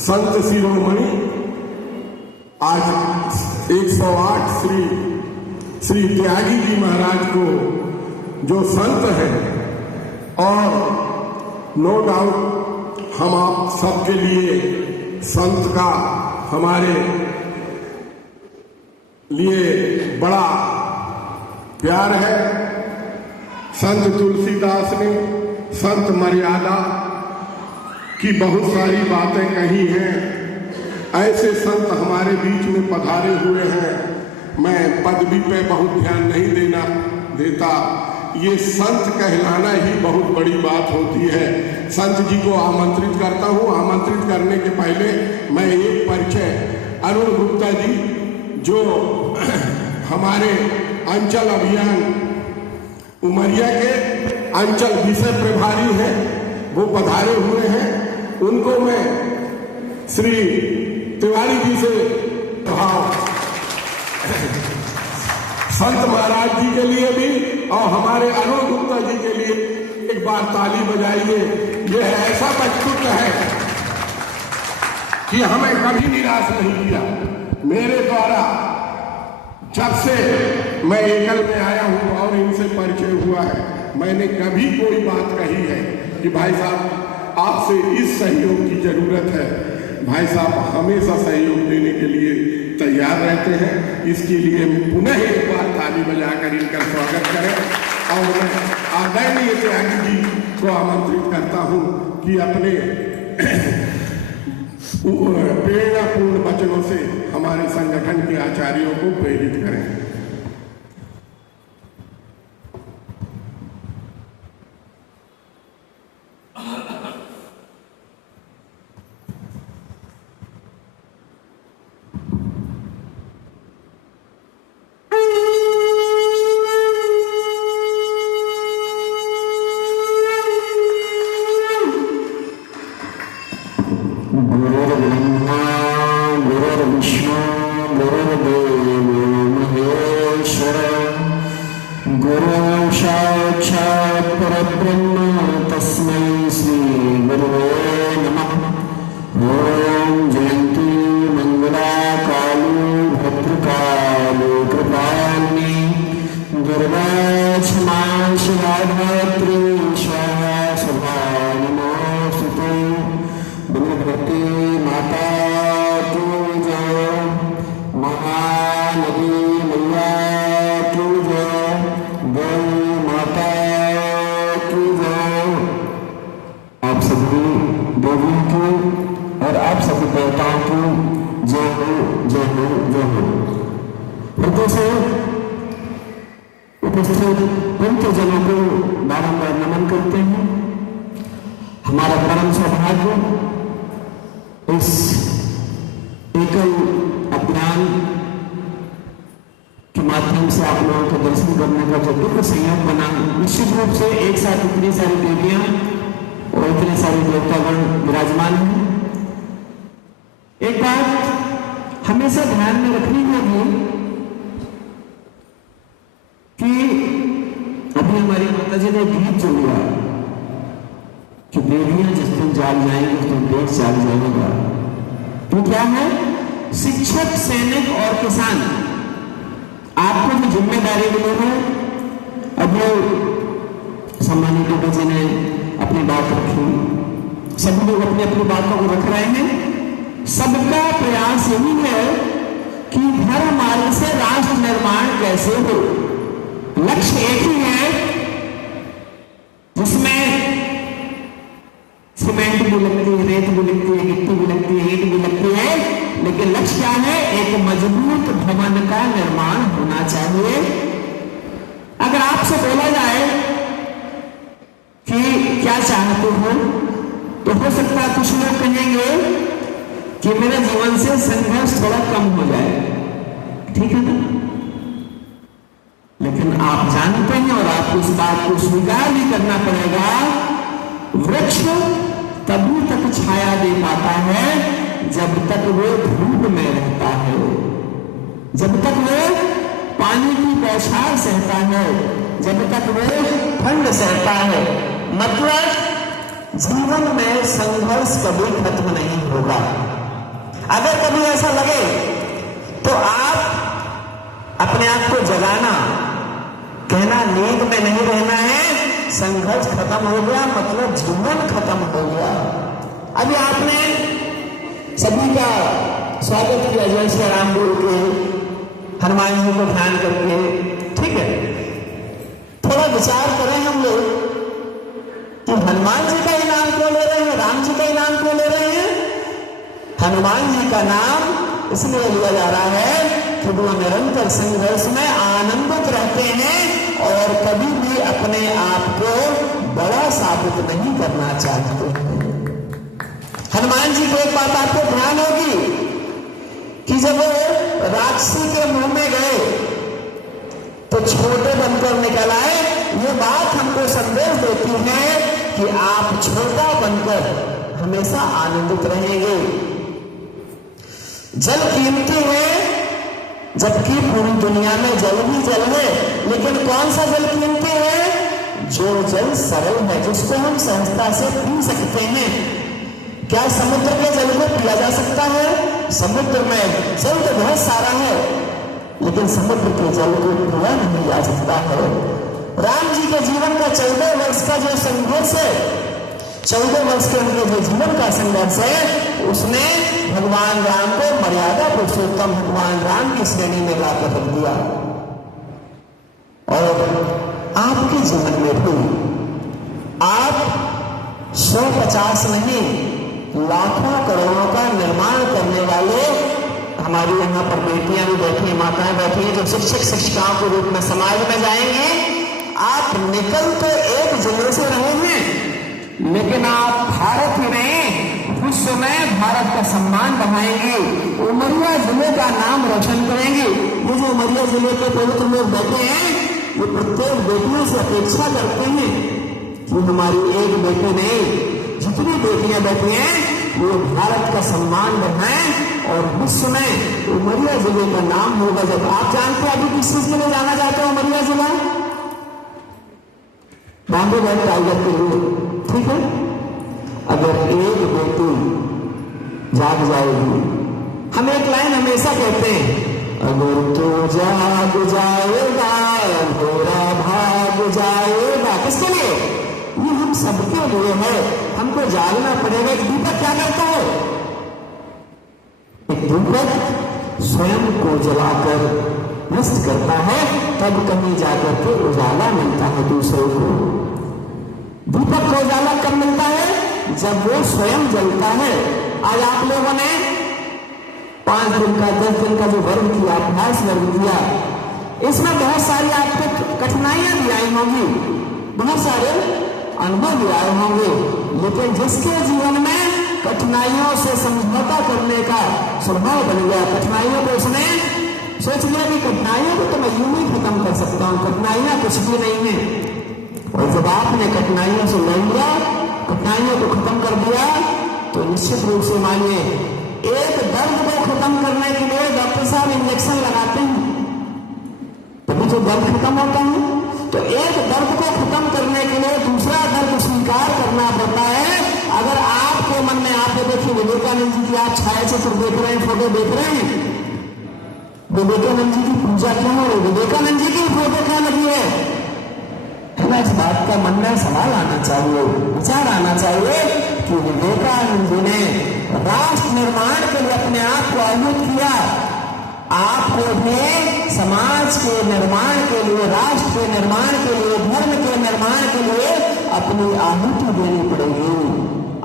संत शिरोमणि आज 108 श्री त्यागी जी महाराज को जो संत है, और नो डाउट हम आप सबके लिए संत का हमारे लिए बड़ा प्यार है। संत तुलसीदास ने संत मर्यादा की बहुत सारी बातें कही हैं। ऐसे संत हमारे बीच में पधारे हुए हैं। मैं पदवी पे बहुत ध्यान नहीं देता। ये संत कहलाना ही बहुत बड़ी बात होती है। संत जी को आमंत्रित करता हूँ। आमंत्रित करने के पहले मैं एक परिचय, अरुण गुप्ता जी जो हमारे अंचल अभियान उमरिया के अंचल विषय प्रभारी हैं, वो पधारे हुए हैं। उनको मैं श्री तिवारी जी से संत महाराज जी के लिए भी और हमारे अरुण गुप्ता जी के लिए एक बार ताली बजाइए। यह ऐसा व्यक्तित्व है कि हमें कभी निराश नहीं किया। मेरे द्वारा जब से मैं एकल में आया हूं और इनसे परिचय हुआ है, मैंने कभी कोई बात कही है कि भाई साहब आपसे इस सहयोग की जरूरत है। भाई साहब हमेशा सहयोग देने के लिए तैयार रहते हैं। इसके लिए पुनः एक बार ताली बजाकर इनका स्वागत करें। और मैं आदरणीय त्यागी जी को आमंत्रित करता हूं कि अपने प्रेरणापूर्ण वचनों से हमारे संगठन के आचार्यों को प्रेरित करें। हमारा परम सौभाग्य इस एकल अभियान के माध्यम से आप लोगों को दर्शन करने का जो दुख संयोग बना, निश्चित रूप से एक साथ इतनी सारी देवियां और इतने सारे देवतागण विराजमान हैं। एक बात हमेशा ध्यान में रखनी होगी कि अभी हमारी माता जी ने गीत जो लिया कि देवियां जिस दिन जाग जाएंगी उस दिन देश जाग जाएगा। तो क्या है, शिक्षक, सैनिक और किसान, आपको जो जिम्मेदारी मिली है, अब वो सम्मानित बाबा जी ने अपनी बात रखी, सभी लोग अपनी अपनी बातों को रख रहे हैं। सबका प्रयास यही है कि धर्म मार्ग से राष्ट्र निर्माण कैसे हो। लक्ष्य एक ही है जिसमें सीमेंट भी लगती है, रेत भी लगती है, गिट्टी भी लगती है, ईंट भी लगती है, लेकिन लक्ष्य क्या है, एक मजबूत भवन का निर्माण होना चाहिए। अगर आपसे बोला जाए कि क्या चाहते हो, तो हो सकता है कुछ लोग कहेंगे कि मेरे जीवन से संघर्ष थोड़ा कम हो जाए, ठीक है ना? लेकिन आप जानते हैं और आपको इस बात को स्वीकार भी करना पड़ेगा, वृक्ष तभी तक छाया दे पाता है जब तक वो धूप में रहता है, जब तक वो पानी की बौछार सहता है, जब तक वो ठंड सहता है। मतलब जीवन में संघर्ष कभी खत्म नहीं होगा। अगर कभी ऐसा लगे तो आप अपने आप को जगाना, कहना नींद में नहीं रहना है, संघर्ष खत्म हो गया मतलब जीवन खत्म हो गया। अभी आपने सभी का स्वागत किया जय श्री राम बोल के, हनुमान जी को ध्यान करके, ठीक है। थोड़ा विचार करें हम लोग कि हनुमान जी का ही नाम क्यों ले रहे हैं, राम जी का ही नाम क्यों ले रहे हैं। हनुमान जी का नाम इसलिए लिया जा रहा है कि वो निरंतर संघर्ष में आनंदित रहते हैं और कभी भी अपने आप को बड़ा साबित नहीं करना चाहते हैं। हनुमान जी को एक बात आपको ध्यान होगी कि जब वो राक्षसी के मुंह में गए तो छोटे बनकर निकल आए। ये बात हमको संदेश देती है कि आप छोटा बनकर हमेशा आनंदित रहेंगे। जल कीमती है, जबकि पूरी दुनिया में जल ही जल है, लेकिन कौन सा जल कीमती है? जो जल सरल है, जिसको हम सहजता से पी सकते हैं। क्या समुद्र के जल को पिया जा सकता है? समुद्र में जल तो बहुत सारा है, लेकिन समुद्र के जल को पिया नहीं जा सकता है। राम जी के जीवन का 14 वर्ष का जो संघर्ष है, 14 वर्ष के उनके जो जीवन का संघर्ष है, उसने भगवान राम को मर्यादा पुरुषोत्तम भगवान राम की श्रेणी में लाकर रख दिया। और आपके जीवन में भी आप 150 नहीं, लाखों करोड़ों का निर्माण करने वाले हमारी यहाँ पर बेटियां भी बैठी हैं, माताएं बैठी हैं, जो शिक्षक शिक्षिकाओं के रूप में समाज में जाएंगे। आप निकल तो एक जिले से रहे हैं, लेकिन आप भारत ही नहीं, विश्व में भारत का सम्मान बढ़ाएंगे, उमरिया जिले का नाम रोशन करेंगे। ये जो उमरिया जिले के पवित्र लोग बैठे हैं, ये प्रत्येक बेटियों से अपेक्षा करते हैं कि हमारी एक बेटी नहीं, जितनी बेटियां बैठी हैं वो भारत का सम्मान बढ़ाएं और विश्व में उमरिया जिले का नाम होगा। जब आप जानते हैं अभी किस चीज के लिए जाना जाता है उमरिया जिला? बॉम्बे व्हाइट टाइगर के लिए, ठीक है। अगर एक बेटी जाग जाएगी, हम एक लाइन हमेशा कहते हैं, अगर तो जाग जाएगा मेरा भाग जाएगा। किसके लिए? ये हम सबके लिए है, हमको जागना पड़ेगा। एक दीपक क्या करता है? एक दीपक स्वयं को जलाकर नष्ट करता है, तब कहीं जाकर के उजाला मिलता है दूसरों को। दीपक को उजाला कब मिलता है? जब वो स्वयं जलता है। आज आप लोगों ने 5 दिन का 10 दिन का जो वर्ग किया, अभ्यास वर्ग किया, इसमें बहुत सारी आपको कठिनाइयां भी आई होंगी, बहुत सारे अनुभव भी आए होंगे, लेकिन जिसके जीवन में कठिनाइयों से समझौता करने का स्वभाव बन गया, कठिनाइयों को उसने सोच लिया कि कठिनाइयों को तो मैं यूं ही खत्म कर सकता हूं, कठिनाइयां कुछ भी नहीं है। और जब आपने कठिनाइयों से लड़ लिया, कठिनाइयों को खत्म कर दिया, तो निश्चित रूप से मानिए एक दर्द को खत्म करने के लिए डॉक्टर साहब इंजेक्शन लगाते हैं, तभी तो दर्द खत्म होता है। तो एक दर्द को खत्म करने के लिए दूसरा दर्द स्वीकार करना पड़ता है। अगर आपके मन में, आप देखिए विवेकानंद जी की आप छायाचित्र देख रहे हैं, फोटो देख रहे हैं, विवेकानंद जी की पूजा क्यों हो रही? विवेकानंद जी की फोटो क्या लगी है ना? इस बात का मन में सवाल आना चाहिए, विचार आना चाहिए कि विवेकानंद जी ने राष्ट्र निर्माण के लिए अपने आप को आहुत किया। आपको भी समाज के निर्माण के लिए, राष्ट्र के निर्माण के लिए, धर्म के निर्माण के लिए अपनी आहुति देनी पड़ेगी।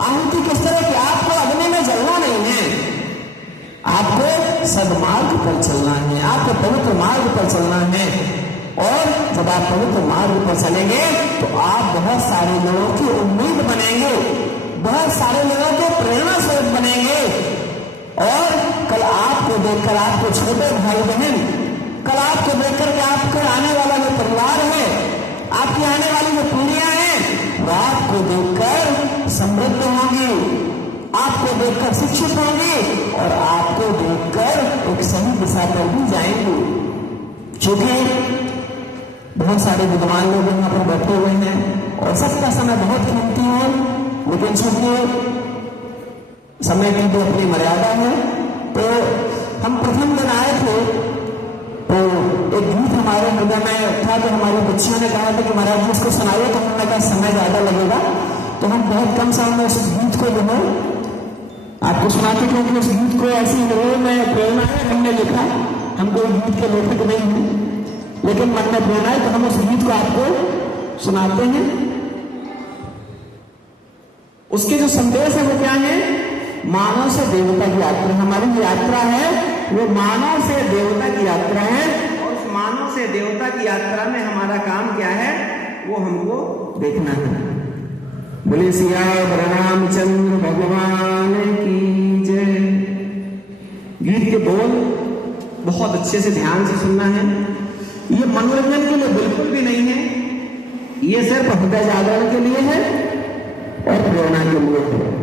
आहुति किस तरह की? आपको अग्नि में जलना नहीं है, आपको सद्मार्ग पर चलना है, आपको पवित्र मार्ग पर चलना है। और जब आप पवित्र मार्ग पर चलेंगे तो आप बहुत सारे लोगों की उम्मीद बनेंगे, बहुत सारे लोगों को प्रेरणा स्रोत बनेंगे। और कल आपको देखकर, आपको छोटे भाई बहन, कल आपको देखकर के आपके आने वाला जो परिवार है, आपकी आने वाली जो पीढ़ियां हैं, वो आपको देखकर समृद्ध होंगी, आपको देखकर शिक्षित होंगी और आपको देखकर एक सही दिशा पर भी जाएंगे। क्योंकि बहुत सारे विद्वान लोग यहाँ पर बैठे हुए हैं और सबका समय बहुत कीमती है। लेकिन चूंकि समय की भी अपनी मर्यादा है, तो हम प्रथम दिन आए थे तो एक गीत हमारे हृदय में था, तो हमारी बच्चियों ने कहा था कि महाराज जी इसको सुनाइए, तो हमने कहा समय ज़्यादा लगेगा, तो हम बहुत कम समय में उस गीत को जो है आपको सुनाते, क्योंकि उस गीत को ऐसी हृदय में प्रेरणा है, हमने लिखा, हम कोई गीत के लेखक नहीं हैं, लेकिन मन में प्रेरणा है, तो हम उस गीत को आपको सुनाते हैं। उसके जो संदेश है वो क्या है? मानव से देवता की यात्रा। हमारी जो यात्रा है वो मानव से देवता की यात्रा है, और उस मानव से देवता की यात्रा में हमारा काम क्या है वो हमको देखना है। बोले सियावर रामचंद्र भगवान की जय। गीत के बोल बहुत अच्छे से ध्यान से सुनना है। ये मनोरंजन के लिए बिल्कुल भी नहीं है, ये सिर्फ हृदय जागरण के लिए है और प्रेरणा के लिए है।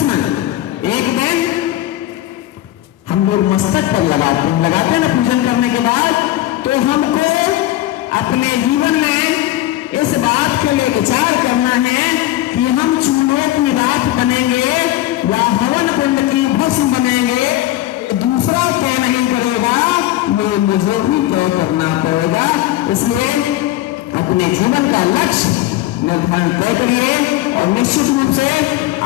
भस्म एक दिन हम लोग मस्तक पर लगाते हैं ना पूजन करने के बाद, तो हमको अपने जीवन में इस बात के लिए विचार करना है कि हम चूल्हे की राख बनेंगे या हवन कुंड की भस्म बनेंगे। दूसरा तय नहीं करेगा, ये मुझे भी तय करना पड़ेगा। इसलिए अपने जीवन का लक्ष्य निर्धारण तय करिए और निश्चित रूप से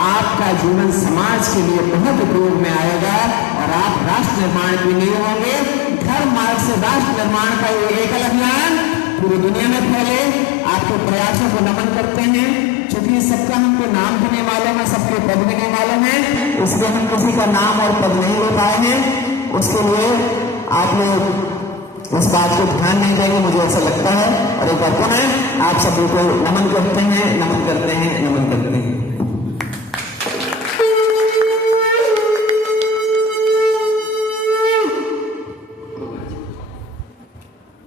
आपका जीवन समाज के लिए बहुत उपयोग में आएगा और आप राष्ट्र निर्माण के लिए होंगे। धर्म मार्ग से राष्ट्र निर्माण का ये एकल अभियान पूरी दुनिया में फैले, आपके प्रयासों को नमन करते हैं। क्योंकि सबका हमको नाम देने वालों में, सबके पद देने वालों में, इसलिए हम किसी का नाम और पद नहीं ले पाए हैं। उसके लिए आप लोग उस बात को ध्यान नहीं देंगे, मुझे ऐसा लगता है। और एक बार पुनः आप सभी को नमन करते हैं, नमन करते हैं, नमन करते हैं।